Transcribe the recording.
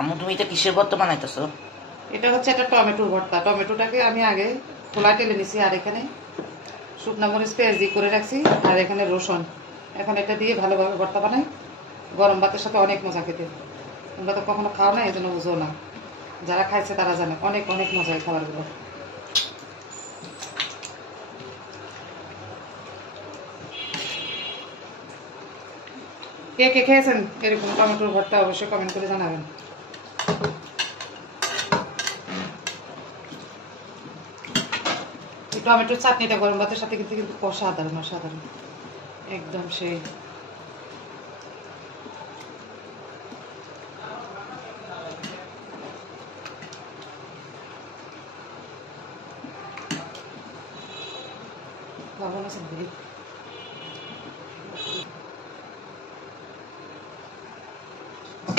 আম্মু তুমি এটা কিসের ভর্তা বানাইতেছো? এটা হচ্ছে একটা টমেটোর ভর্তা। টমেটোটাকে আমি আগে খোলা টেলে নিছি, আর এখানে শুকনো মরিচ পেঁয়াজ দিয়ে করে রাখছি, আর এখানে রসুন। এখন এটা দিয়ে ভালোভাবে ভর্তা বানাই, গরম ভাতের সাথে অনেক মজা খেতে। তোমরা তো কখনো খাও না, এই জন্য বুঝো না। যারা খাইছে তারা জানে অনেক অনেক মজা এই খাবারগুলো। কে কে খেয়েছেন এরকম টমেটোর ভর্তা অবশ্যই কমেন্ট করে জানাবেন। এই টমেটোর চাটনিটা গরম ভাতের সাথে কিন্তু কিন্তু অসাধারণ অসাধারণ, একদম সেই। লবণ আছে দিদি।